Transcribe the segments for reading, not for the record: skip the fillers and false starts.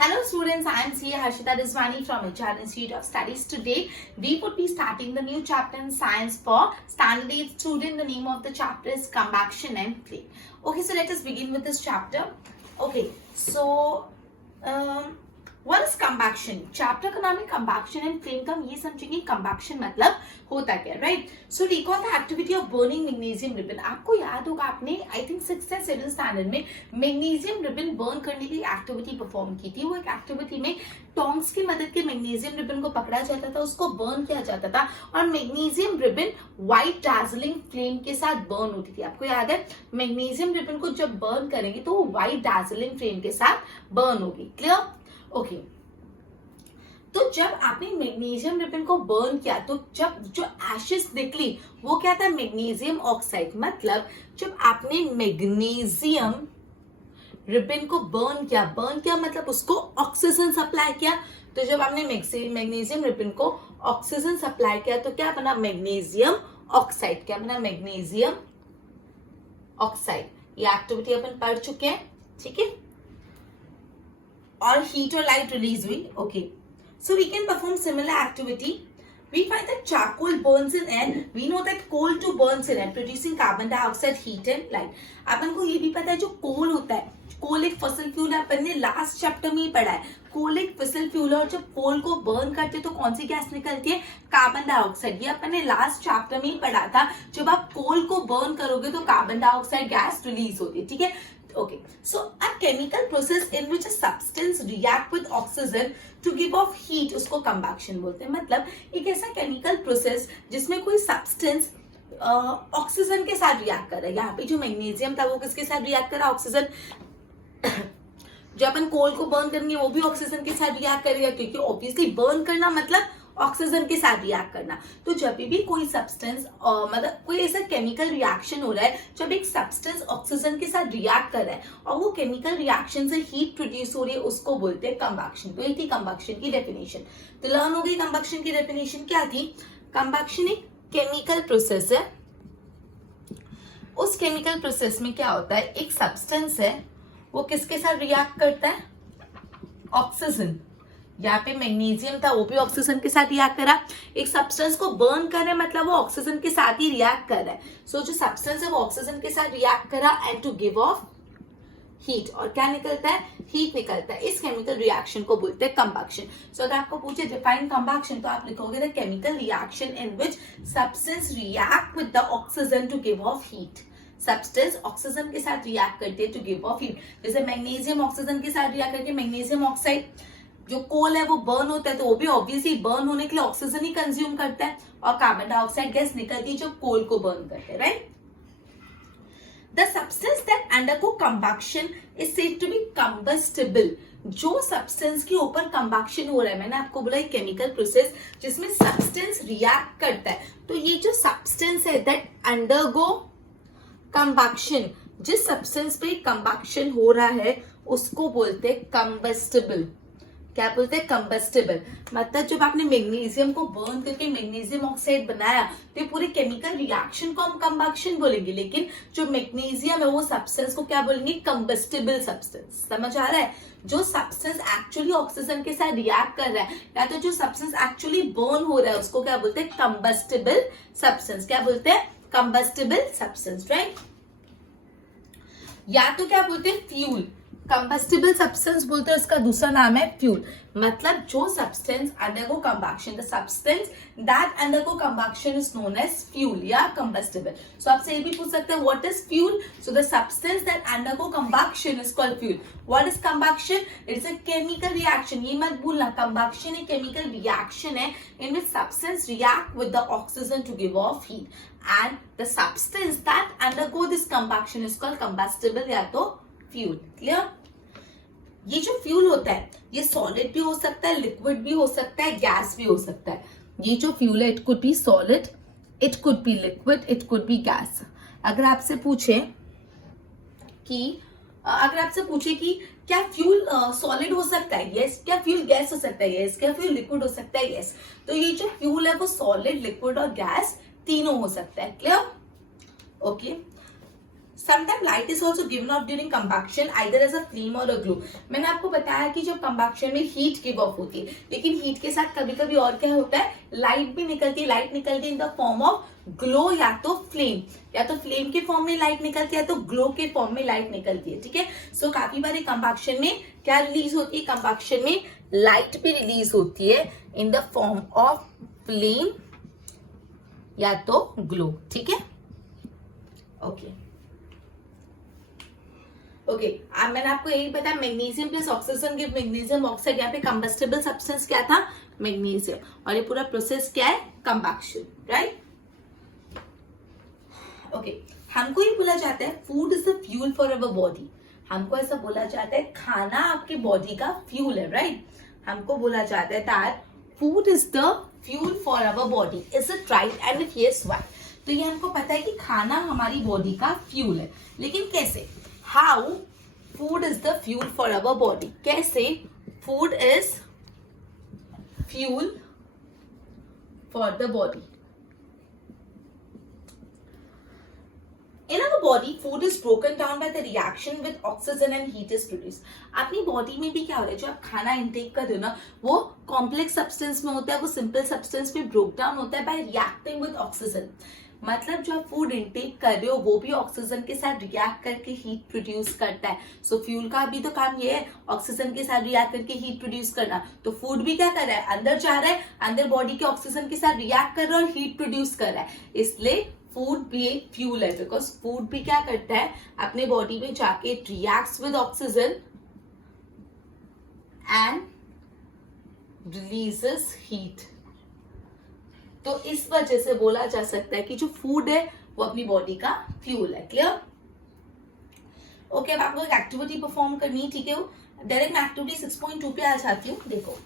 Hello students, I am CA Harshita Rizwani from HR Institute of Studies. Today we would be starting the new chapter in science for standard 8 student. The name of the chapter is Combustion and Flame. Okay, so let us begin with this chapter. Okay, so what is combustion? Chapter का नाम है combustion and flame. का हम ये समझेंगे combustion मतलब होता क्या, right? So recall the activity of burning magnesium ribbon. आपको याद होगा आपने I think 6th या 7th स्टैंडर्ड में मैग्नीशियम रिबन बर्न करने की एक्टिविटी परफॉर्म की थी. वो एक एक्टिविटी में टोंग्स की मदद के मैग्नीशियम रिबन को पकड़ा जाता था, उसको बर्न किया जाता था और magnesium ribbon white Darjeeling flame के साथ बर्न होती थी. आपको याद है मैग्नीशियम रिबन को जब बर्न करेंगे तो वो व्हाइट डार्जलिंग फ्लेम के साथ बर्न होगी. क्लियर? ओके तो जब आपने मैग्नीशियम रिबन को बर्न किया तो जब जो एशेस निकली वो क्या था? Magnesium oxide. मतलब जब आपने मैग्नीशियम रिबन को बर्न किया मतलब उसको ऑक्सीजन सप्लाई किया. तो जब आपने मैग्नीशियम रिबन को ऑक्सीजन सप्लाई किया तो क्या बना? Magnesium oxide. क्या बना? Magnesium oxide. ये एक्टिविटी अपन पढ़ चुके हैं, ठीक है. और हीट और लाइट रिलीज हुई. Okay so we can perform similar activity. We find that charcoal burns in air. We know that coal too burns in air, producing carbon dioxide, heat and light. अपन को ये भी पता है जो कोल होता है, कोल एक फॉसिल फ्यूल है. अपन ने लास्ट चैप्टर में ही पढ़ा है. कोल एक फॉसिल फ्यूल है और जब कोल को बर्न करते तो कौन सी गैस निकलती है? Carbon dioxide. ये अपन ने लास्ट चैप्टर में ही पढ़ा था. जब आप कोल को बर्न करोगे तो कार्बन डाइऑक्साइड गैस रिलीज होती है, ठीक है. Okay, so a chemical process in which a substance react with oxygen to give off heat उसको combustion बोलते हैं. मतलब एक ऐसा chemical process जिसमें कोई substance ऑक्सीजन के साथ रिएक्ट कर रहा है. यहाँ पे जो मैग्नीशियम था वो किसके साथ रिएक्ट कर रहा है? ऑक्सीजन. जब अपन कोल को बर्न करेंगे वो भी ऑक्सीजन के साथ रिएक्ट करेगा क्योंकि ऑब्वियसली बर्न करना मतलब ऑक्सीजन के साथ रिएक्ट करना. तो जब भी कोई सब्सटेंस मतलब कोई ऐसा केमिकल रिएक्शन हो रहा है जब एक सब्सटेंस ऑक्सीजन के साथ रिएक्ट कर रहा है और वो केमिकल रिएक्शन से हीट प्रोड्यूस हो रही है उसको बोलते हैं कंबक्शन. तो ये थी कंबक्शन की डेफिनेशन. तो लर्न हो गई कंबक्शन की डेफिनेशन क्या थी? कंबक्शन एक केमिकल प्रोसेस है. उस केमिकल प्रोसेस में क्या होता है? एक सब्सटेंस है वो किसके साथ रिएक्ट करता है? ऑक्सीजन. यहाँ पे मैग्नीशियम था वो भी ऑक्सीजन के साथ रिएक्ट करा. एक सब्सटेंस को बर्न करे मतलब वो ऑक्सीजन के साथ ही रिएक्ट कर रहा है. सो जो सब्सटेंस है वो ऑक्सीजन के साथ रिएक्ट करा and to give off heat. और क्या निकलता है? हीट निकलता है. इस केमिकल रिएक्शन को बोलते हैं कंबक्शन. सो अगर आपको पूछे डिफाइन कंबक्शन तो आप लिखोगे the chemical reaction in which substance react with the oxygen to give off heat. Substance oxygen के साथ रिएक्ट करती है टू गिव ऑफ हीट. जैसे मैग्नीशियम ऑक्सीजन के साथ रिएक्ट करके मैग्नीशियम ऑक्साइड. जो कोल है वो बर्न होता है तो वो भी ऑब्वियसली बर्न होने के लिए ऑक्सीजन ही कंज्यूम करता है और कार्बन डाइऑक्साइड गैस निकलती है जो कोल को बर्न करते हैं, right. The substance that undergo combustion is said to be combustible. जो सब्सटेंस के ऊपर कंबक्शन हो रहा है, मैंने आपको बोला केमिकल प्रोसेस जिसमें सब्सटेंस रिएक्ट करता है. तो ये जो सब्सटेंस है दैट अंडरगो कंबक्शन, जिस सब्सटेंस पे कंबक्शन हो रहा है उसको बोलते हैं कंबस्टिबल. क्या बोलते हैं? कंबस्टिबल. मतलब जब आपने मैग्नीशियम को बर्न करके मैग्नीशियम ऑक्साइड बनाया तो पूरे केमिकल रिएक्शन को हम कंबक्शन बोलेंगे, लेकिन जो मैग्नीशियम है वो सब्सटेंस को क्या बोलेंगे? Combustible substance. समझ आ रहा है? जो सब्सटेंस एक्चुअली ऑक्सीजन के साथ रिएक्ट कर रहा है या तो जो सब्सटेंस एक्चुअली बर्न हो रहा है उसको क्या बोलते हैं? Combustible substance. क्या बोलते हैं? Combustible substance, right. या तो क्या बोलते हैं? फ्यूल. कंबस्टिबल सब्सटेंस बोलते हैं, इसका दूसरा नाम है फ्यूल. मतलब जो substance undergo combustion, the substance that undergo combustion is known as fuel या कंबस्टिबल. सो आपसे ये भी पूछ सकते हैं what is fuel? So the substance that undergo combustion is called fuel. What is combustion? It is a chemical reaction. ये मत भूलना, कंबक्शन एक केमिकल रिएक्शन है in which substance react with the oxygen to give off heat and the substance that undergo this combustion is called combustible या तो fuel. Clear? ये जो fuel होता है ये सॉलिड भी हो सकता है, लिक्विड भी हो सकता है, गैस भी हो सकता है. ये जो फ्यूल है it could be solid, it could be liquid, it could be gas. अगर आपसे पूछे कि क्या फ्यूल सॉलिड हो सकता है? यस. क्या फ्यूल गैस हो सकता है? यस. क्या फ्यूल लिक्विड हो सकता है? यस. तो ये जो फ्यूल है वो सॉलिड, लिक्विड और गैस तीनों हो सकता है. Clear? Okay. Sometimes light is also given off during combustion either as a flame or a glow. मैंने आपको बताया कि जब combustion में heat give off होती है, लेकिन heat के साथ कभी कभी और क्या होता है, light भी निकलती है. light निकलती है in the form of glow या तो flame, या तो flame के form में light निकलती है या तो glow के form में light निकलती है. ठीक है. So काफी बारी combustion में क्या रिलीज होती है, combustion में light भी रिलीज होती है in the form of flame या तो glow. ठीक है. ओके ओके अब मैंने आपको यही बताया, magnesium plus oxygen give magnesium oxide. यहाँ पे कंबस्टेबल सब्सटेंस क्या था, मैग्नीशियम. और ये पूरा प्रोसेस क्या है, कंबक्शन. राइट. ओके हमको ये बोला जाता है food is the fuel for our body. हमको ऐसा बोला जाता है खाना आपके बॉडी का फ्यूल है. राइट. हमको बोला जाता है that food is the fuel for our body. Is it right? And if yes why? तो ये हमको पता है कि खाना हमारी बॉडी का फ्यूल है, लेकिन कैसे? How food is the fuel for our body. कैसे food is fuel for the body? In our body, food is broken down by the reaction with oxygen and heat is produced. अपनी body में भी क्या हो रहा है, जो आप खाना इंटेक कर रहे हो ना, वो कॉम्प्लेक्स सब्सटेंस में होता है, वो सिंपल सब्सटेंस में ब्रोक डाउन होता है बाय रिएक्टिंग विद ऑक्सीजन. मतलब जो आप फूड इंटेक कर रहे हो वो भी ऑक्सीजन के साथ रिएक्ट करके हीट प्रोड्यूस करता है. सो फ्यूल का भी तो काम ये है, ऑक्सीजन के साथ रिएक्ट करके हीट प्रोड्यूस करना. तो फूड भी क्या कर रहा है, अंदर जा रहा है, अंदर बॉडी के ऑक्सीजन के साथ रिएक्ट कर रहा है और हीट प्रोड्यूस कर रहा है. इसलिए फूड भी एक फ्यूल है, बिकॉज फूड भी क्या करता है, अपने बॉडी में जाके reacts with oxygen and releases heat. तो इस वजह से बोला जा सकता है कि जो फूड है वो अपनी बॉडी का फ्यूल है. क्लियर? ओके अब आपको एक एक्टिविटी परफॉर्म करनी है. ठीक है. डायरेक्ट मैं एक्टिविटी 6.2 पे आ जाती हूँ. देखो,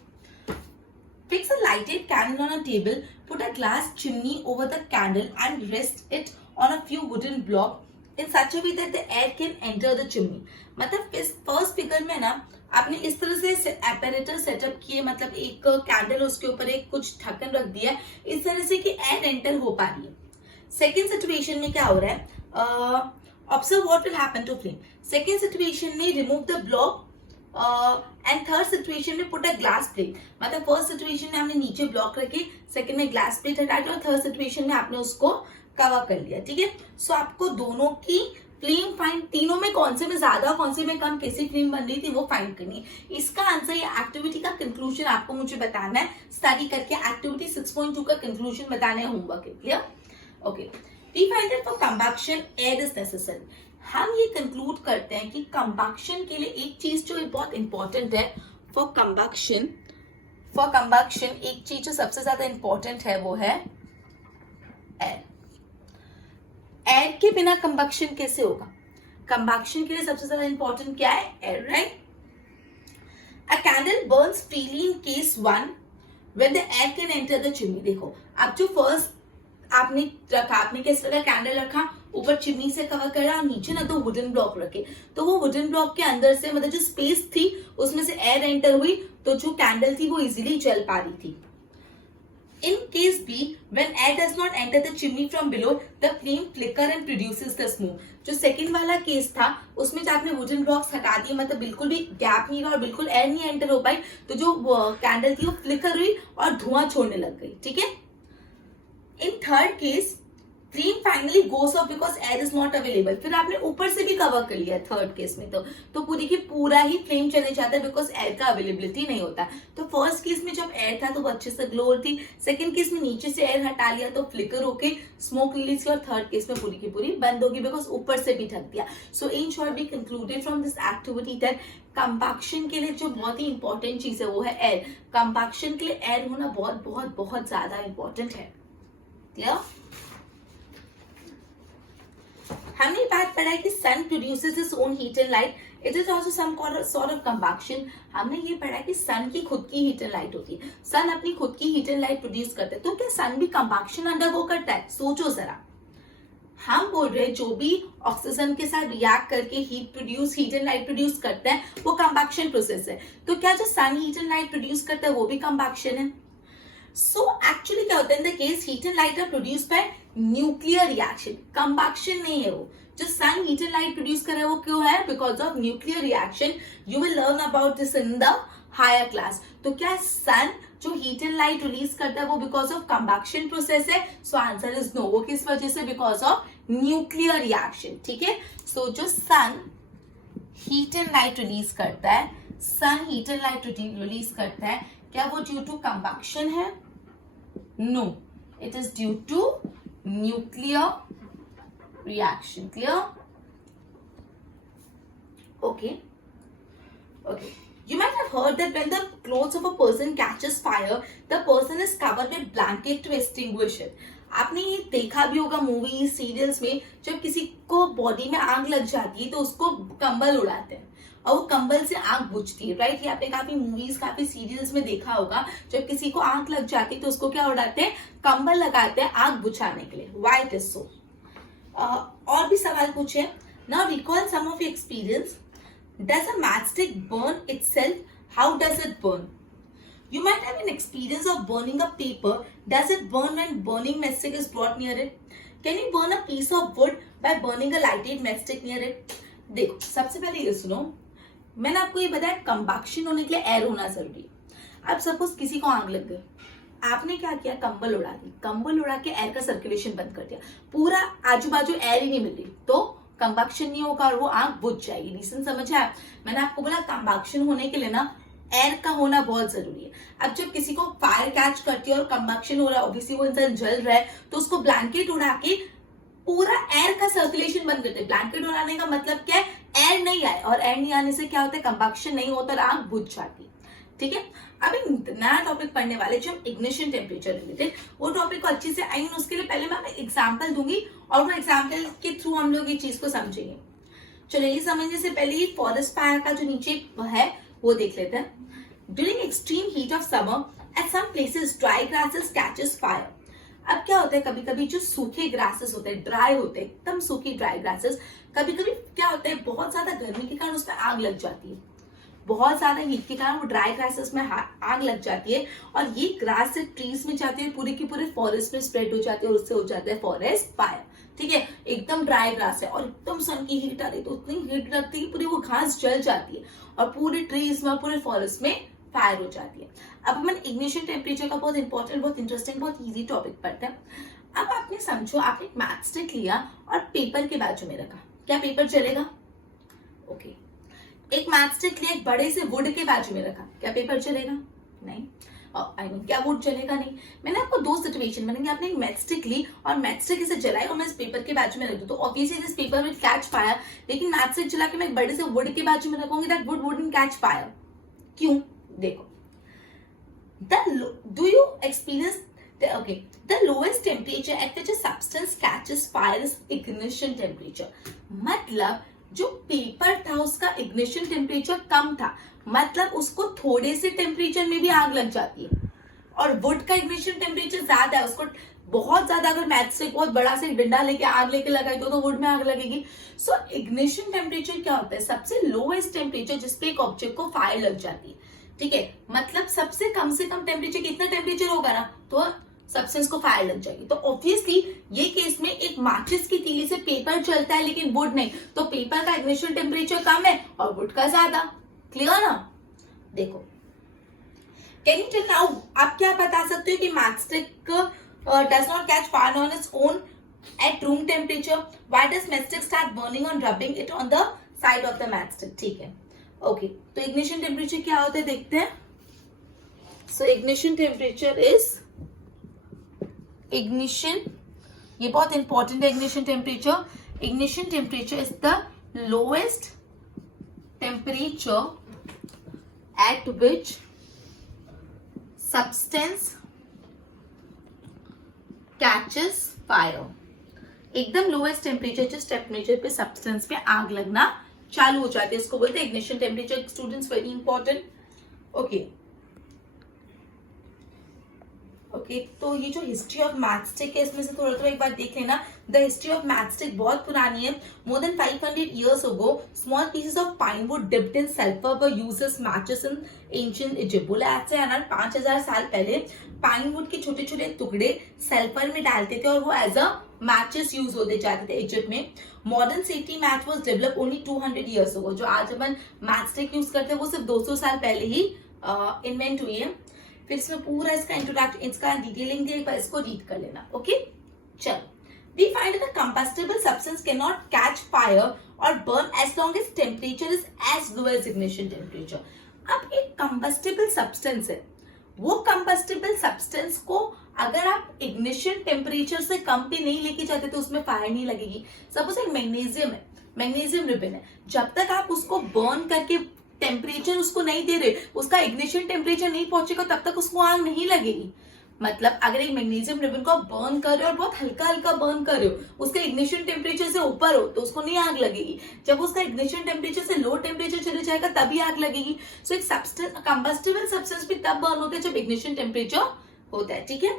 fix a lighted candle on a table, put a glass chimney over the candle and rest it on a few wooden blocks in such a way that the air can enter the chimney. मतलब इस first figure में ना आपने इस तरह से apparatus setup किए, मतलब एक कैंडल उसके ऊपर एक कुछ ढक्कन रख दिया है इस तरह से कि एयर एंटर हो पा रही है. सेकेंड सिचुएशन में क्या हो रहा है, observe what will happen to flame. Second situation में remove the block and third situation में पुट अ ग्लास प्लेट. मतलब फर्स्ट सिचुएशन में हमने नीचे ब्लॉक रखे, सेकंड में ग्लास प्लेट हटा दिया और थर्ड सिचुएशन में आपने उसको कवर कर लिया. ठीक है. सो आपको दोनों की फ्लेम फाइंड, तीनों में कौन से में ज्यादा कौन से में कम, कैसी फ्लेम बन रही थी वो फाइंड करनी है. इसका आंसर, ये एक्टिविटी का कंक्लूजन आपको मुझे बताना है. स्टडी करके एक्टिविटी 6.2 का कंक्लूजन बताना है, होमवर्क है. Clear? Okay. We find that for combustion air is necessary. हम ये कंक्लूड करते हैं कि कंबक्शन के लिए एक चीज जो बहुत इंपॉर्टेंट है, फॉर कंबक्शन एक चीज जो सबसे ज्यादा इंपॉर्टेंट है वो है एयर. एयर के बिना कंबक्शन कैसे होगा? कंबक्शन के लिए सबसे ज्यादा इंपॉर्टेंट क्या है? Air. Right. A candle Burns freely in case 1 when the air can enter the chimney. देखो, अब जो फर्स्ट आपने रखा, आपने किस तरह कैंडल रखा, ऊपर चिमनी से कवर करा और नीचे ना दो वुडन ब्लॉक रखे. तो वो वुडन ब्लॉक के अंदर से, मतलब जो स्पेस थी उसमें से एयर एंटर हुई, तो जो कैंडल थी वो इजीली जल पा रही थी. In case B, when air does not enter the chimney from below, the flame flicker and produces the smoke. जो सेकंड वाला केस था उसमें जब आपने वुडन ब्लॉक्स हटा दिए, मतलब बिल्कुल भी गैप नहीं रहा और बिल्कुल एयर नहीं एंटर हो पाई, तो जो कैंडल थी वो फ्लिकर हुई और धुआं छोड़ने लग गई. ठीक है. In third case, flame finally goes off because air is not available. फिर आपने ऊपर से भी कवर कर लिया थर्ड केस में, तो पूरी की पूरा ही फ्लेम चले जाता है बिकॉज एयर का अवेलेबिलिटी नहीं होता. तो फर्स्ट केस में जब एयर था तो वो अच्छे से ग्लो थी, सेकंड केस में नीचे से एयर हटा लिया तो फ्लिकर होके स्मोक रिलीज किया, और थर्ड केस में पूरी की पूरी बंद होगी बिकॉज ऊपर से भी ढक दिया. So in short we concluded from this activity that combustion के लिए जो बहुत ही इंपॉर्टेंट चीज है वो है एयर. कंबक्शन के लिए एयर होना बहुत बहुत बहुत ज्यादा इंपॉर्टेंट है. क्लियर? हमने बात पढ़ा है कि sun produces its own heat and light. It is also some sort of combustion. हमने ये पढ़ा है कि सन की खुद की हीट एंड लाइट होती है. सन अपनी खुद की हीट एंड लाइट प्रोड्यूस करता है. तो क्या सन भी कंबक्शन अंडरगो करता है? सोचो जरा. हम बोल रहे हैं जो भी ऑक्सीजन के साथ रिएक्ट करके हीट एंड लाइट प्रोड्यूस करता है वो कंबक्शन प्रोसेस है. तो क्या जो sun heat and light produce करता है वो भी कंबक्शन है? सो एक्चुअली क्या होता है, in the case heat and light are produced by nuclear reaction. Combustion नहीं है वो. जो sun heat and light produce कर रहा है वो क्यों है? Because of nuclear reaction. You will learn about this in the higher class. तो क्या सन जो हीट एंड लाइट रिलीज करता है वो बिकॉज ऑफ कंबक्शन प्रोसेस है? So answer is no. वो किस वजह से? Because of nuclear reaction. ठीक है. सो जो sun heat and light release करता है, sun heat and light release करता है, क्या वो ड्यू टू कंबक्शन है? No, it is due to nuclear reaction. Clear? Okay. Okay. You might have heard that when the clothes of a person catches fire, the person is covered with blanket to extinguish it. आपने ये देखा भी होगा movie serials में, जब किसी को body में आग लग जाती है तो उसको कंबल उड़ाते हैं और वो कंबल से आग बुझती है. राइट? ये आपने काफी मूवीज काफी सीरियल्स में देखा होगा. जब किसी को आग लग जाती है तो उसको क्या उड़ाते हैं? कंबल लगाते हैं आग बुझाने के लिए. Why it is so? और भी सवाल पूछे. Now recall some of your experience. Does a matchstick burn itself? How does it burn? You might have an experience of burning a paper. Does it burn when burning matchstick is brought near it? Can you burn a piece of wood by burning a lighted matchstick near it? देखो, सबसे पहले ये सुनो. मैंने आपको ये बताया combustion होने के लिए एयर होना जरूरी है. अब सपोज किसी को आग लग गई, आपने क्या किया? कंबल उड़ा दी. कंबल उड़ा के एयर का सर्कुलेशन बंद कर दिया. पूरा आजू बाजू एयर ही नहीं मिल रही तो कंबक्शन नहीं होगा और वो आग बुझ जाएगी. रीजन समझ आया? मैंने आपको बोला कंबक्शन होने के लिए ना एयर का होना बहुत जरूरी है. अब जब किसी को फायर कैच करती है और कंबक्शन हो रहा है, ऑब्वियसली वो इंसान जल रहा है, तो उसको ब्लैंकेट उड़ा के पूरा एयर का सर्कुलेशन बंद करते हैं. ब्लैंकेट उड़ाने का मतलब क्या है? एयर नहीं आए, और एयर नहीं आने से क्या होता है? कंबक्शन नहीं होता और आग बुझ जाती है. ठीक है. अब एक नया टॉपिक पढ़ने वाले जो इग्निशन टेम्परेचर रिलेटेड, वो टॉपिक को अच्छे से आई. उसके लिए पहले मैं एग्जाम्पल दूंगी और वो एग्जाम्पल के थ्रू हम लोग ये चीज को समझेंगे. चलो, ये समझने से पहले ये फॉरेस्ट फायर का जो नीचे है वो देख लेते हैं. During extreme heat of summer, at some places dry grasses catches fire. अब क्या होता है? कभी कभी जो सूखे ग्रासेस होते हैं, ड्राई होते हैं, एकदम सूखे ड्राई ग्रासेस, कभी कभी क्या होता है? बहुत ज्यादा गर्मी के कारण उसमें आग लग जाती है. बहुत ज्यादा हीट के कारण वो ड्राई ग्रासेस में आग लग जाती है और ये ग्रास से ट्रीज में जाती है, पूरे की पूरे फॉरेस्ट में स्प्रेड हो जाती है और उससे हो जाता है फॉरेस्ट फायर. ठीक है. एकदम ड्राई ग्रास है और एकदम सन की हीट आ रही, तो उतनी हीट लगती है पूरी वो घास जल जाती है और पूरे ट्रीज में, पूरे फॉरेस्ट में फायर हो जाती है. अब हम इग्निशन टेम्परेचर का बहुत इंपॉर्टेंट, बहुत इंटरेस्टिंग, बहुत इजी टॉपिक पढ़ते हैं. अब आपने समझो, आपने एक मैचस्टिक लिया और पेपर के बाजू में रखा. क्या पेपर चलेगा? ओके. एक मैचस्टिक लिया, एक बड़े से वुड के बाजू में रखा. क्या पेपर चलेगा? नहीं. आई मीन क्या वुड चलेगा? नहीं. मैंने आपको दो सिचुएशन बनेंगे. आपने एक मैचस्टिक ली और मैचस्टिक इसे जलाई और मैं इस पेपर के बाजू में रख दूं, तो obviously this paper will catch fire. लेकिन मैचस्टिक जला के मैं एक बड़े से वुड के बाजू में रखूंगी, that would wouldn't catch fire. क्यों? देखो, do you experience the lowest temperature at which a substance catches fire is ignition temperature. मतलब जो पेपर था उसका इग्निशन टेम्परेचर कम था, मतलब उसको थोड़े से टेम्परेचर में भी आग लग जाती है. और वुड का इग्निशन टेम्परेचर ज्यादा है, उसको बहुत ज्यादा, अगर मैच से बहुत बड़ा से डंडा लेके आग लेके लगाई तो वुड में आग लगेगी. सो इग्निशन टेम्परेचर क्या होता है? सबसे लोएस्ट टेम्परेचर जिसपे एक ऑब्जेक्ट को फायर लग जाती है. ठीक है. मतलब सबसे कम टेम्परेचर, कितना टेम्परेचर होगा ना, तो सब्सटेंस को फायर लग जाएगी. तो ऑब्वियसली ये केस में एक माचिस की तीली से पेपर चलता है लेकिन वुड नहीं, तो पेपर का इग्निशन टेम्परेचर कम है और वुड का ज्यादा. क्लियर ना? देखो, कैन यू टेल नाउ, आप क्या बता सकते हो कि matchstick does not catch fire on its own at room temperature. Why does matchstick start burning on rubbing it on the side of the matchstick. ठीक है. ओके. तो इग्निशन टेम्परेचर क्या होता है देखते हैं. सो इग्निशन टेम्परेचर इज ignition, ये बहुत इंपॉर्टेंट है. ignition temperature is the lowest temperature at which substance catches fire. एकदम लोएस्ट टेम्परेचर, जिस टेम्परेचर पे सब्सटेंस पे आग लगना चालू हो जाती है, इसको बोलते हैं ignition temperature. Students, very important. Okay. Okay. तो ये जो हिस्ट्री ऑफ मैचस्टिक है इसमें से थोड़ा एक बार देख लेना. द हिस्ट्री ऑफ मैचस्टिक बहुत पुरानी है. More than 500 years ago, small pieces of pine wood dipped in sulfur were used as matches in ancient Egypt. बोला आज से 5000 साल पहले पाइन वुड के छोटे छोटे टुकड़े सल्फर में डालते थे और वो एज अ मैचेस यूज होते जाते थे इजिप्ट में. Modern safety match was develop only 200 years ago. जो आज अपन मैच स्टिक यूज करते हैं वो सिर्फ 200 साल पहले ही इन्वेंट हुई है. फिर इसमें पूरा इसका इंट्रोडक्शन, इसका डिटेलिंग दिया, एक बार इसको रीड कर लेना. ओके, चलो. We find that a combustible substance cannot catch fire or burn as long as temperature is as low as ignition temperature. अब एक combustible substance है, वो combustible substance को अगर आप ignition temperature से कम पे नहीं लेके जाते तो उसमें फायर नहीं लगेगी. सपोज एक मैग्नीशियम है, मैग्नीशियम रिबन है, जब तक आप उसको बर्न करके टेम्परेचर उसको नहीं दे रहे, उसका इग्निशन टेम्परेचर नहीं पहुंचेगा, तब तक उसको आग नहीं लगेगी. मतलब अगर एक मैग्नीशियम रिबन को आप बर्न कर रहे हो और बहुत हल्का हल्का बर्न कर रहे हो, उसका इग्निशन टेम्परेचर से ऊपर हो तो उसको नहीं आग लगेगी. जब उसका इग्निशन टेम्परेचर से लो टेम्परेचर चले जाएगा तभी आग लगेगी. सो एक सब्सटेंस, कंबस्टिबल सब्सटेंस भी तब बर्न होता है जब इग्निशन टेम्परेचर होता है. ठीक है.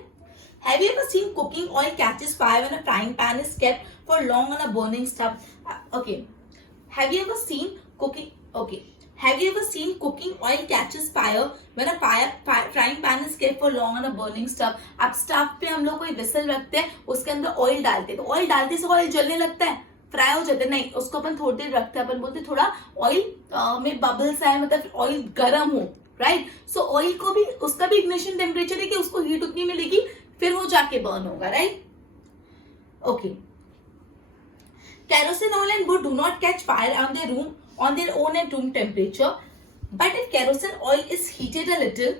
Have you ever seen cooking oil catches fire when a frying pan is kept for long on a burning stove? Okay. Have you ever seen cooking? Okay. Have you ever seen cooking oil catches fire when a frying pan is kept for long on a burning stove? अब stove पे हम लोग कोई vessel रखते हैं, उसके अंदर oil डालते हैं, तो ऑयल डालते से ऑयल जलने लगता है, फ्राई हो जाता है? नहीं, उसको अपन थोड़ी देर रखते हैं, अपन बोलते हैं थोड़ा ऑयल में बबल्स आए, मतलब ऑयल गर्म हो, राइट. सो ऑयल को भी, उसका भी इग्निशन टेम्परेचर है कि उसको हीट उतनी मिलेगी, फिर वो जाके बर्न होगा, right. Okay. Kerosene oil and wood do not catch fire on their own at room temperature, but if kerosene oil is heated a little,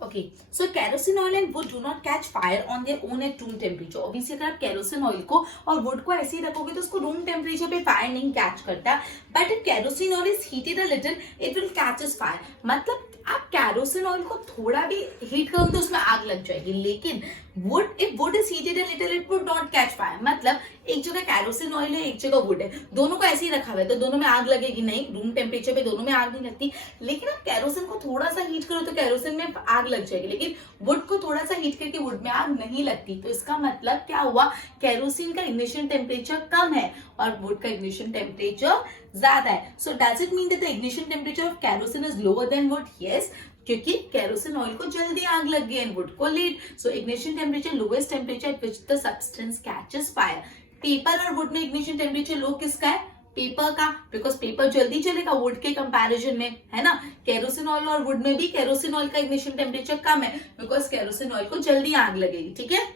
okay, so kerosene oil and wood do not catch fire on their own at room temperature. Obviously अगर आप kerosene oil को और wood को ऐसे ही रखोगे तो उसको room temperature पे fire नहीं catch करता, but if kerosene oil is heated a little, it will catches fire. मतलब आप कैरोसिन ऑयल को थोड़ा भी हीट करोगे तो उसमें आग लग जाएगी, लेकिन would, if would is heated a little it would not catch fire. मतलब एक जगह कैरोसिन ऑयल है, एक जगह वुड है, दोनों को ऐसे ही रखा हुआ है तो दोनों में आग लगेगी नहीं, रूम टेम्परेचर पे दोनों में आग नहीं लगती. लेकिन आप कैरोसिन को थोड़ा सा हीट करो तो कैरोसिन में आग लग जाएगी, लेकिन वुड को थोड़ा सा हीट करके वुड में आग नहीं लगती. तो इसका मतलब क्या हुआ, कैरोसिन का इग्निशन टेम्परेचर कम है और वुड का इग्निशन टेम्परेचर ज्यादा है. So does it mean that the ignition temperature of kerosene is lower than wood? Yes, क्योंकि कैरोसिन ऑयल को जल्दी आग लग गई एंड वुड को late. So ignition temperature lowest temperature at which the substance catches fire. Paper और wood में ignition temperature low किसका है? पेपर का, बिकॉज पेपर जल्दी चलेगा वुड के कंपैरिजन में, है ना. कैरोसिन ऑयल और वुड में भी कैरोसिन ऑयल का इग्निशन टेम्परेचर कम है बिकॉज कैरोसिन ऑयल को जल्दी आग लगेगी. ठीक है.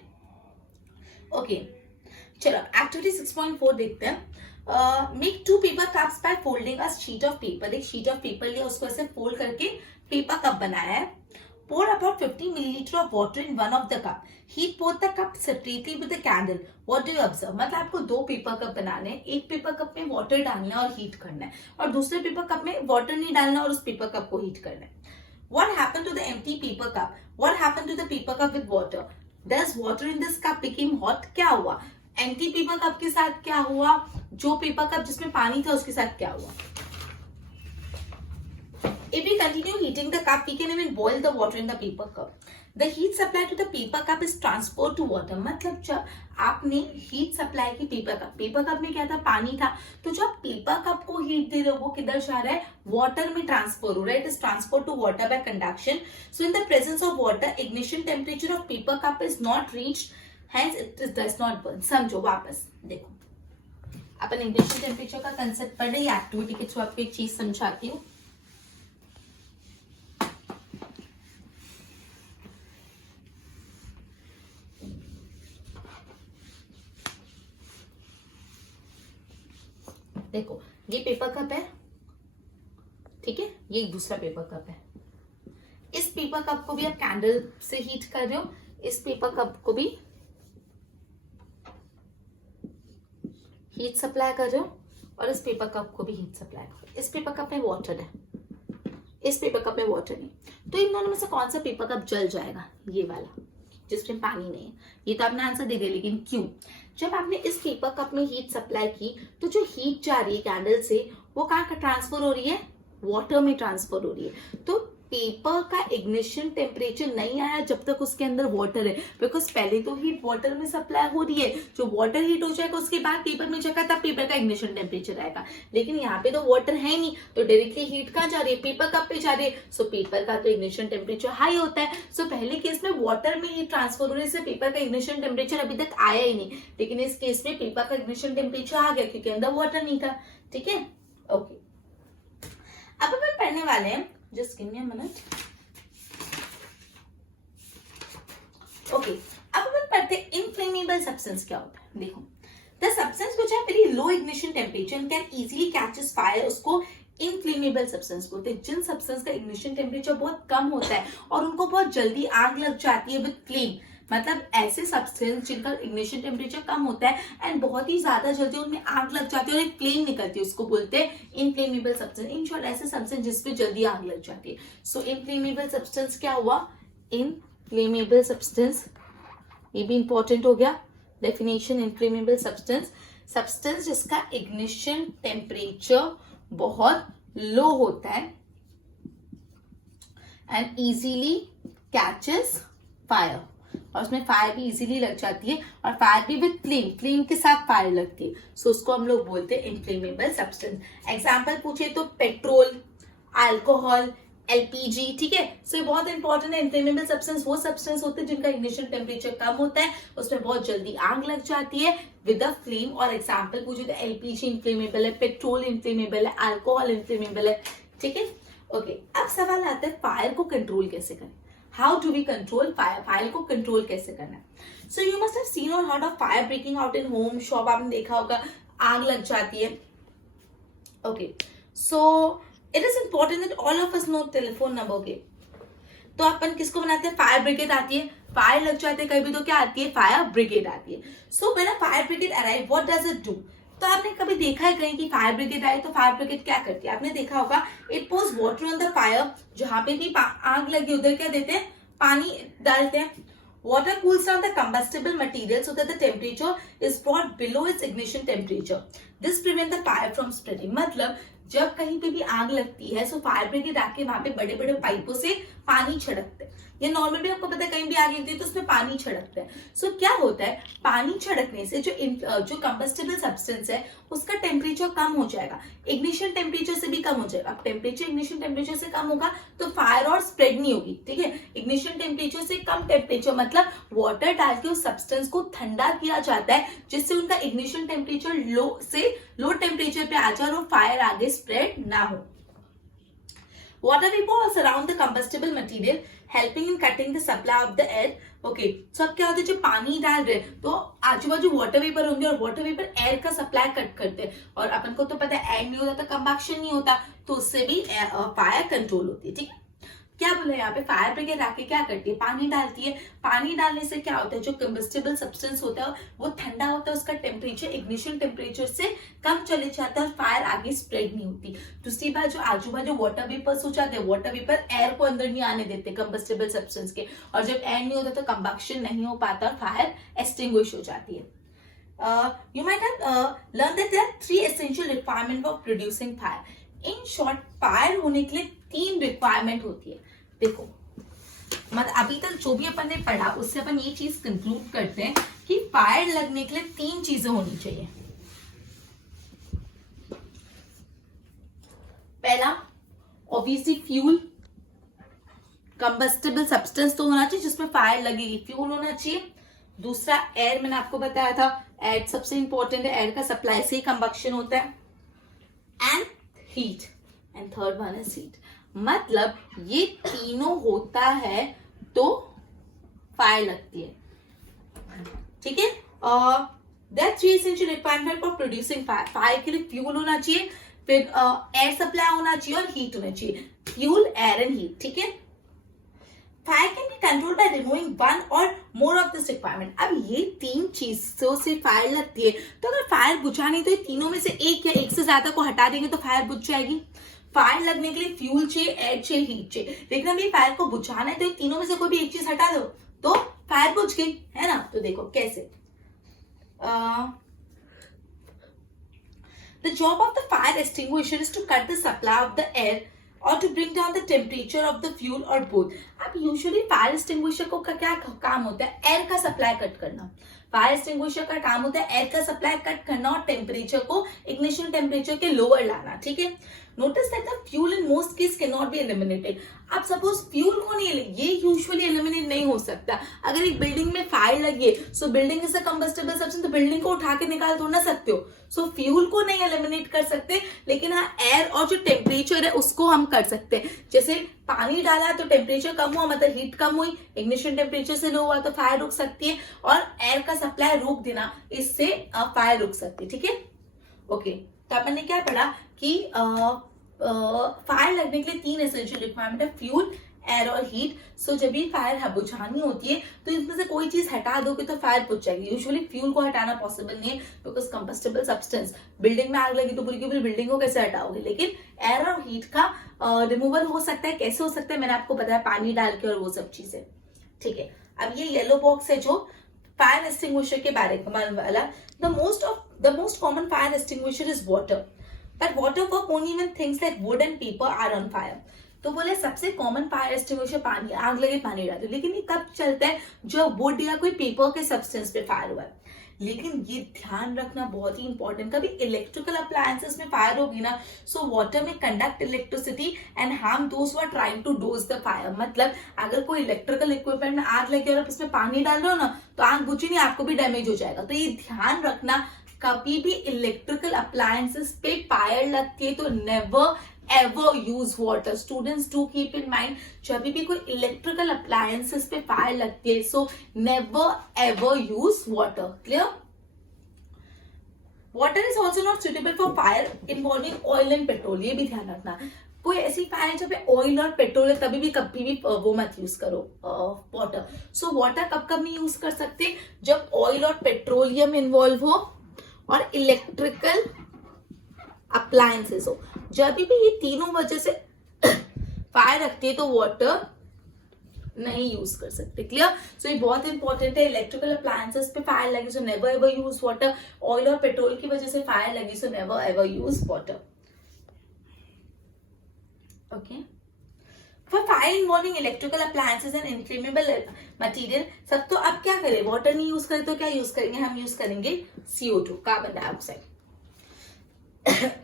ओके, चलो एक्टिविटी 6.4 देखते हैं. Make 2 paper cups by folding a sheet of paper. एक शीट ऑफ पेपर लिया, उसको ऐसे फोल्ड करके पेपर कप बनाया है. Pour about 50 milliliter of water in one of the cup. Heat both the cups separately with a candle. What do you observe? मतलब आपको 2 paper cup बनाने हैं, एक पेपर कप में वाटर डालना है और हीट करना है, और दूसरे पेपर कप में वाटर नहीं डालना और उस पेपर कप को हीट करना है. What happened to the empty paper cup? What happened to the paper cup with water? Does water in this cup became hot? क्या हुआ? एम्प्टी पेपर कप के साथ क्या हुआ? जो पेपर कप जिसमें पानी था उसके साथ क्या हुआ? If we continue heating the cup, we can even boil the water in the paper cup. The heat supply to the paper cup is transferred to water. मतलब जब आपने हीट सप्लाई की पेपर कप में क्या था? पानी था. तो जब पेपर कप को हीट दे रहे हो वो किधर जा रहा है? वाटर में ट्रांसफर हो रहा है. It is transfer to water by conduction. So in the presence of water, ignition temperature of paper cup is not reached, hence it does not burn. समझो, वापस देखो, अपन इग्निशन टेम्परेचर का कंसेप्ट पढ़ रहे हैं. एक्टिविटी के थ्रू आपको एक चीज समझाती हूँ. देखो, ये पेपर कप है, ठीक है, ये दूसरा पेपर कप है. इस पेपर कप को भी आप कैंडल से हीट कर रहे हो, इस पेपर कप को भी हीट सप्लाई कर रहे हो, और इस पेपर कप को भी हीट सप्लाई कर रहे हो. इस पेपर कप में वाटर है, इस पेपर कप में वाटर नहीं. तो इन दोनों में से कौन सा पेपर कप जल जाएगा? ये वाला जिसमें पानी नहीं है. ये तो आपने आंसर दे दिया, लेकिन क्यों? जब आपने इस पेपर कप में हीट सप्लाई की तो जो हीट जा रही है कैंडल से वो कहाँ ट्रांसफर हो रही है? वाटर में ट्रांसफर हो रही है. तो पेपर का इग्निशन टेम्परेचर नहीं आया जब तक उसके अंदर वाटर है, बिकॉज पहले तो हीट वाटर में सप्लाई हो रही है, जो वाटर हीट हो जाएगा उसके बाद पेपर में जाएगा, तब पेपर का इग्निशन टेम्परेचर आएगा। लेकिन यहाँ पे तो वाटर है नहीं, तो डायरेक्टली हीट कहाँ जा रही है, पेपर कप पे जा रही है, सो पेपर का तो इग्निशन टेम्परेचर हाई होता है। सो पहले केस में वाटर में हीट ट्रांसफर होने से पेपर का इग्निशन टेम्परेचर अभी तक आया ही नहीं, लेकिन इस केस में पेपर का इग्निशन टेम्परेचर आ गया क्योंकि अंदर वाटर नहीं था। ठीक है, ओके। अब अपन पढ़ने वाले हैं, just give me a minute. Okay, अब अपन पढ़ते हैं इनफ्लेमेबल सब्सटेंस क्या होता है। देखो, the substance which have very low ignition temperature can easily catches fire, उसको इनफ्लेमेबल सब्सटेंस बोलते हैं। जिन सब्सटेंस का इग्निशन टेम्परेचर बहुत कम होता है और उनको बहुत जल्दी आग लग जाती है विद फ्लेम, मतलब ऐसे सब्सटेंस जिनका इग्निशन टेम्परेचर कम होता है एंड बहुत ही ज्यादा जल्दी उनमें आग लग जाती है और एक फ्लेम निकलती है, उसको बोलते हैं इनफ्लेमेबल सब्सटेंस। इन शॉर्ट ऐसे सब्सटेंस जिसपे जल्दी आग लग जाती है। सो इनफ्लेमेबल सब्सटेंस क्या हुआ, इनफ्लेमेबल सब्सटेंस, ये भी इंपॉर्टेंट हो गया डेफिनेशन। इनफ्लेमेबल सब्सटेंस, सब्सटेंस जिसका इग्निशन टेम्परेचर बहुत लो होता है एंड इजीली कैचेस फायर, और उसमें फायर भी इजीली लग जाती है और फायर भी विद फ्लेम, फ्लेम के साथ फायर लगती है। सो उसको हम लोग बोलते हैं इनफ्लेमेबल सब्सटेंस। एग्जांपल पूछे तो पेट्रोल, अल्कोहल, एलपीजी। ठीक है, सो ये बहुत इंपॉर्टेंट है। इनफ्लेमेबल सब्सटेंस वो सब्सटेंस होते हैं जिनका इग्निशन टेम्परेचर कम होता है, उसमें बहुत जल्दी आग लग जाती है विद अ फ्लेम। और एग्जांपल पूछे तो एलपीजी इनफ्लेमेबल है, पेट्रोल इनफ्लेमेबल है, अल्कोहल इनफ्लेमेबल है। ठीक है, ओके। अब सवाल आता है फायर को कंट्रोल कैसे करें, how do we control fire, fire को कंट्रोल कैसे करना है। So you must have seen और heard of fire breaking out in home, shop, आपने देखा होगा आग लग जाती है। Okay, so it is important that all of us know telephone number के। तो अपन किसको बनाते हैं, फायर ब्रिगेड आती है, फायर लग जाते हैं कभी तो क्या आती है, फायर ब्रिगेड आती है। So when a fire brigade arrive what does it do. तो आपने कभी देखा है कहीं कि फायर ब्रिगेड आए तो फायर ब्रिगेड क्या करती है, आपने देखा होगा it pores water on the fire, जहां पे भी आग लगी उधर क्या देते हैं, पानी डालते हैं। Water cools down the combustible material so that the temperature is brought below its ignition temperature. This prevents the fire from spreading. मतलब जब कहीं पे भी आग लगती है सो फायर ब्रिगेड आके वहां पे बड़े बड़े पाइपों से पानी छिड़कते हैं। ये नॉर्मल भी आपको पता है, कहीं भी आग लगती है तो उसमें पानी छिड़कते हैं। सो क्या होता है, पानी छिड़कने से जो कंबस्टेबल सब्सटेंस है उसका टेम्परेचर कम हो जाएगा, इग्निशन टेम्परेचर से भी कम हो जाएगा। अब टेम्परेचर इग्निशन टेम्परेचर से कम होगा तो फायर और स्प्रेड नहीं होगी। ठीक है, इग्निशन टेम्परेचर से कम टेम्परेचर मतलब वाटर डाल के उस सब्सटेंस को ठंडा किया जाता है जिससे उनका इग्निशन टेम्परेचर लो से लो टेम्परेचर पे आ जाए और फायर आगे स्प्रेड ना हो। Water vapor surround the combustible material, helping in cutting the supply of the air. Okay, so अब क्या होता है, जो पानी डाल रहे तो आजू बाजू वाटर वेपर होंगे और वाटर वेपर एयर का सप्लाई कट करते हैं, और अपन को तो पता है एयर नहीं होता तो कंबक्शन नहीं होता, तो उससे भी फायर कंट्रोल होती है। ठीक है, क्या बोला यहाँ पे, फायर ब्रिगेड आके क्या करती है, पानी डालती है। पानी डालने से क्या होता है, जो कंबस्टेबल सब्सटेंस होता है वो ठंडा होता है, उसका टेम्परेचर इग्निशन टेम्परेचर से कम चले जाता है और फायर आगे स्प्रेड नहीं होती। दूसरी बात, जो आजू बाजू वाटर वेपर्स हो जाते हैं, वाटर वेपर एयर को अंदर नहीं आने देते कंबस्टेबल सब्सटेंस के, और जब एयर नहीं होता तो कंबक्शन नहीं हो पाता और फायर एक्सटिंग्विश हो जाती है। You might have learned that there are 3 essential requirements for producing fire. In short fire होने के लिए 3 रिक्वायरमेंट होती है। देखो, मतलब अभी तक जो भी अपन ने पढ़ा उससे अपन ये चीज कंक्लूड करते हैं कि फायर लगने के लिए 3 चीजें होनी चाहिए। पहला, ऑब्वियसली फ्यूल, कंबस्टेबल सब्सटेंस तो होना चाहिए जिसमें फायर लगेगी, फ्यूल होना चाहिए। दूसरा, एयर, मैंने आपको बताया था एयर सबसे इंपॉर्टेंट है, एयर का सप्लाई से ही कंबक्शन होता है। And heat, and third one is heat. मतलब ये तीनों होता है तो फायर लगती है। ठीक है, there 3 essential requirement for producing fire. Fire के लिए फ्यूल होना चाहिए, फिर एयर सप्लाई होना चाहिए और हीट होना चाहिए। Fuel, air and heat. ठीक है, fire can be control by removing one और मोर ऑफ दिस रिक्वायरमेंट। अब ये 3 चीजों से फायर लगती है, तो अगर फायर बुझानी तो ये तीनों में से एक या एक से ज्यादा को हटा देंगे तो फायर बुझ जाएगी। फायर लगने के लिए फ्यूल चाहिए, एयर चाहिए, हीट चाहिए, लेकिन अभी फायर को बुझाना है तो तीनों में से कोई भी एक चीज हटा दो तो फायर बुझ गई, है ना। तो देखो कैसे, the job of the fire extinguisher is to cut the supply of the air or to bring down the temperature of the fuel or both. अब यूजुअली फायर एक्सटिंग्विशर को का क्या काम होता है? एयर का सप्लाई कट करना. Fire extinguisher का काम होता है एयर का सप्लाई कट करना और टेम्परेचर को इग्निशन टेम्परेचर के लोअर लाना. ठीक है. Notice that the fuel in most case can not be eliminated. आप सपोज फ्यूल को नहीं, ये यूजुअली एलिमिनेट नहीं हो सकता. अगर एक बिल्डिंग में फायर लगी है, सो building is a combustible substance, तो बिल्डिंग को उठा के निकाल तो ना सकते हो. सो फ्यूल को नहीं एलिमिनेट कर सकते, लेकिन हाँ एयर और जो टेम्परेचर है उसको हम कर सकते हैं. जैसे पानी डाला तो टेम्परेचर कम हुआ, मतलब हीट कम हुई, इग्निशन टेम्परेचर से लो हुआ तो फायर रुक सकती है, और एयर का सप्लाई रोक देना, इससे फायर रुक सकती है. ठीक है. ओके, तो अपन ने क्या पढ़ा कि फायर लगने के लिए 3 एसेंशियल रिक्वायरमेंट है, फ्यूल, एयर और हीट. सो जब भी फायर बुझानी होती है तो इसमें से कोई चीज हटा दोगे तो फायर बुझ जाएगी. यूजुअली फ्यूल को हटाना पॉसिबल नहीं है, बिकॉज कंबस्टेबल सब्सटेंस. बिल्डिंग में आग लगी तो पूरी की पूरी बिल्डिंग को कैसे हटाओगे? लेकिन एयर और हीट का रिमूवल हो सकता है. कैसे हो सकता है? मैंने आपको बताया, पानी डाल के और वो सब चीजें. ठीक है. अब ये येलो बॉक्स है जो फायर एक्सटिंग्विशर के बारे में वाला. The most common fire extinguisher is water. But water work only when things like wood and paper are on fire. तो बोले सबसे कॉमन फायर एक्सटिंग्विशर पानी, आग लगे पानी डाल दो. लेकिन ये कब चलता है? जो वुड या कोई पेपर के सब्सटेंस पे फायर हुआ है. लेकिन ये ध्यान रखना बहुत ही इंपॉर्टेंट, कभी इलेक्ट्रिकल अप्लायंसेस में फायर होगी ना, सो वाटर में conduct electricity and harm those who are trying to douse the fire. मतलब अगर कोई इलेक्ट्रिकल इक्विपमेंट में आग लगी और आप उसमें पानी डाल रहे हो ना, तो आग बुझी नहीं, आपको भी डैमेज हो जाएगा. तो ये ध्यान रखना, कभी भी इलेक्ट्रिकल अप्लायंसेस पे फायर लगती है तो never ever use water. Students do keep in mind, जब भी कोई इलेक्ट्रिकल अप्लायंसेस पे फायर लगती है, so never ever use water. Clear? Water is also not suitable for fire involving oil and petrol. ये भी ध्यान रखना. कोई ऐसी फायर जब ऑयल और पेट्रोल है, तभी भी कभी भी वो मत यूज करो वाटर. सो वाटर कब कब नहीं यूज कर सकते? जब ऑयल और पेट्रोलियम इन्वॉल्व हो और इलेक्ट्रिकल अप्लायंसेस हो. जब भी ये तीनों वजह से फायर रखती है तो वाटर नहीं यूज कर सकते. क्लियर? सो ये बहुत इंपॉर्टेंट है. इलेक्ट्रिकल अप्लायंसेस पे फायर लगी so never ever use water. Oil और पेट्रोल की वजह से फायर लगी so never ever use water. Okay. For fire involving electrical appliances and inflammable material, सब तो अब क्या करें? वाटर नहीं यूज करें तो क्या यूज करेंगे? हम यूज करेंगे CO2, कार्बन डाइऑक्साइड.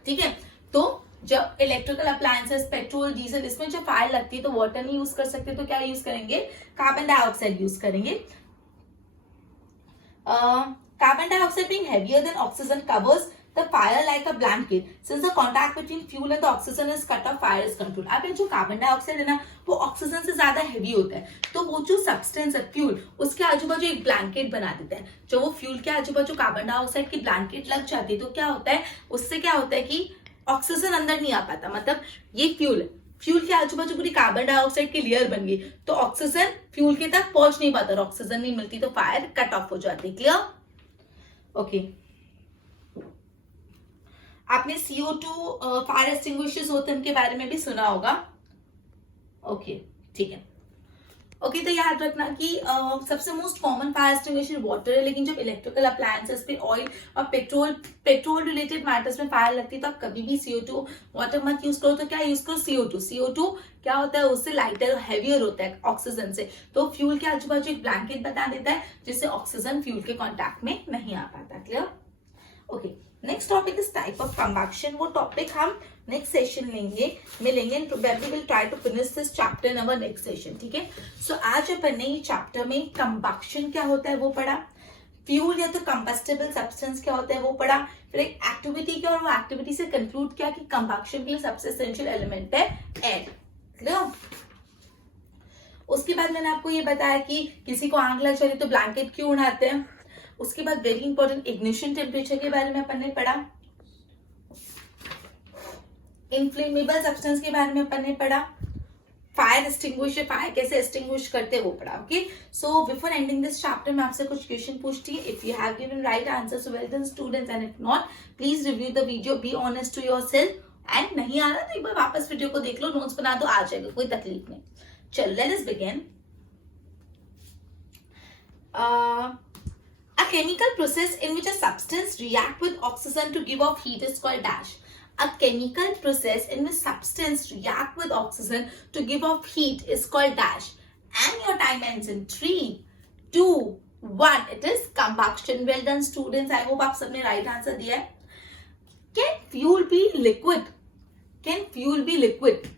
ठीक है. तो जब इलेक्ट्रिकल अप्लायंसेस, पेट्रोल, डीजल, इसमें जब फायर लगती है तो वाटर नहीं यूज कर सकते, तो क्या यूज करेंगे? कार्बन डाइऑक्साइड यूज करेंगे. Carbon dioxide being heavier than oxygen covers the fire like a blanket. Since the contact between fuel and the oxygen is cut off, fire is controlled. अब जो carbon dioxide है ना, वो oxygen से ज्यादा heavy होता है, तो वो जो सब्सटेंस है फ्यूल, उसके आजू बाजू एक ब्लैंकेट बना देता है. जो वो फ्यूल के आजू बाजू कार्बन डाइऑक्साइड की ब्लैंकेट लग जाती है, तो क्या होता है? उससे क्या होता है कि ऑक्सीजन अंदर नहीं आ पाता. मतलब ये फ्यूल के आजू बाजू पूरी कार्बन डाइऑक्साइड की लेयर बन गई, तो ऑक्सीजन फ्यूल के तक पहुंच नहीं पाता, ऑक्सीजन नहीं मिलती तो फायर कट ऑफ हो जाती. क्लियर? ओके. आपने CO2 फायर एक्सटिंग्विशर्स होते हैं, उनके बारे में भी सुना होगा. ओके, ठीक है. ओके, तो याद रखना कि सबसे most common fire extinguisher water है, लेकिन जब इलेक्ट्रिकल अप्लायंसेस पे ऑयल और पेट्रोल रिलेटेड मैटर्स में फायर लगती है तो आप कभी भी CO2 वाटर मत यूज करो. तो क्या यूज करो? CO2 क्या होता है? उससे लाइटर, हैवियर होता है ऑक्सीजन से, तो फ्यूल के आजू बाजू एक ब्लैंकेट बना देता है, जिससे ऑक्सीजन फ्यूल के कॉन्टैक्ट में नहीं आ पाता. Clear? Okay. Next topic is type of combustion. वो टॉपिक हम नेक्स्ट सेशन मिलेंगे and probably will try to finish this chapter in our next session. ठीक है. सो आज अपन ने ये चैप्टर में कंबक्शन क्या होता है वो पढ़ा, फ्यूल या तो कंबस्टेबल सब्सटेंस क्या होता है वो पढ़ा, फिर एक एक्टिविटी किया और वो एक्टिविटी से कंक्लूड किया कि कंबक्शन के लिए सबसे एसेंशियल एलिमेंट है एयर. क्लियर? उसके बाद मैंने आपको ये बताया कि किसी को आग लग जाए तो ब्लैंकेट क्यों उड़ाते हैं. उसके बाद वेरी इंपॉर्टेंट इग्निशन टेम्परेचर के बारे में अपन ने पढ़ा, इनफ्लेमेबल सब्सटेंस के बारे में अपन ने पढ़ा, फायर एक्सटिंग्विशर, फायर कैसे एक्सटिंग्विश करते हैं वो पढ़ा. Okay. So before ending this chapter मैं आपसे कुछ क्वेश्चन पूछती है. If you have given right answer so well done students, and if not please review the video, be honest to yourself, and नहीं आ रहा तो एक बार वापस वीडियो को देख लो, नोट्स बना दो, आ जाएगा, कोई तकलीफ नहीं. चलो let us begin. A chemical process in which a substance react with oxygen to give off heat is called dash. A chemical process in which substance react with oxygen to give off heat is called dash. And your time ends in 3, 2, 1. It is combustion. Well done students. I hope आप सबने right answer दिया है. Can fuel be liquid? Can fuel be liquid?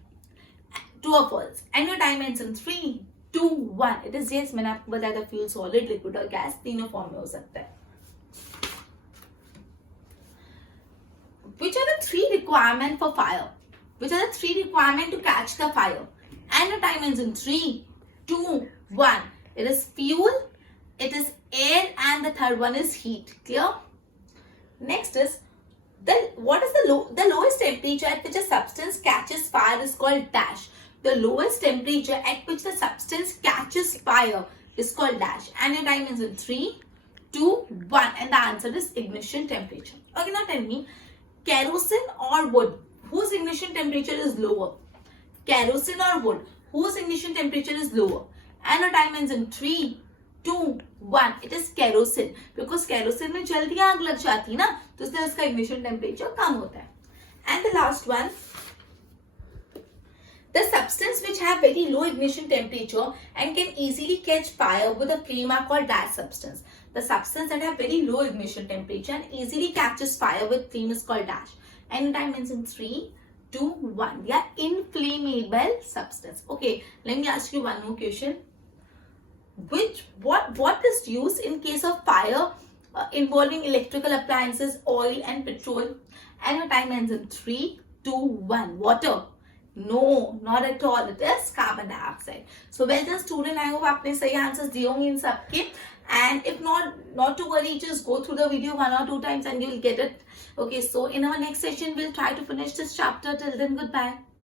True or false? And your time ends in 3, 2, 1. It is yes. मैंने आपको बताया था fuel solid, liquid और gas तीनों form में हो सकता है. Which are the 3 requirements for fire? Which are the 3 requirements to catch the fire? And the time ends in 3, 2, 1. It is fuel, it is air, and the third one is heat. Clear? Next is, what is the lowest temperature at which a substance catches fire is called dash. The lowest temperature at which the substance catches fire is called dash. And your time ends in 3, 2, 1. And the answer is ignition temperature. Okay, now tell me, kerosene or wood, whose ignition temperature is lower? Kerosene or wood, whose ignition temperature is lower? And your time ends in 3, 2, 1. It is kerosene, because kerosene में जल्दी आग लग जाती है ना, तो इसलिए उसका ignition temperature कम होता है. And the last one, the substance which have very low ignition temperature and can easily catch fire with a flame are called dash substance. The substance that have very low ignition temperature and easily catches fire with flame is called dash. And time ends in 3, 2, 1. They are inflammable substance. Okay, let me ask you one more question. What is used in case of fire involving electrical appliances, oil and petrol? And your time ends in 3, 2, 1. Water. No, not at all. It is carbon dioxide. So well done student. I hope आपने सही answers दिए होंगे इन सब के. And if not to worry, just go through the video 1 or 2 times and you will get it. Okay, so in our next session, we'll try to finish this chapter. Till then, goodbye.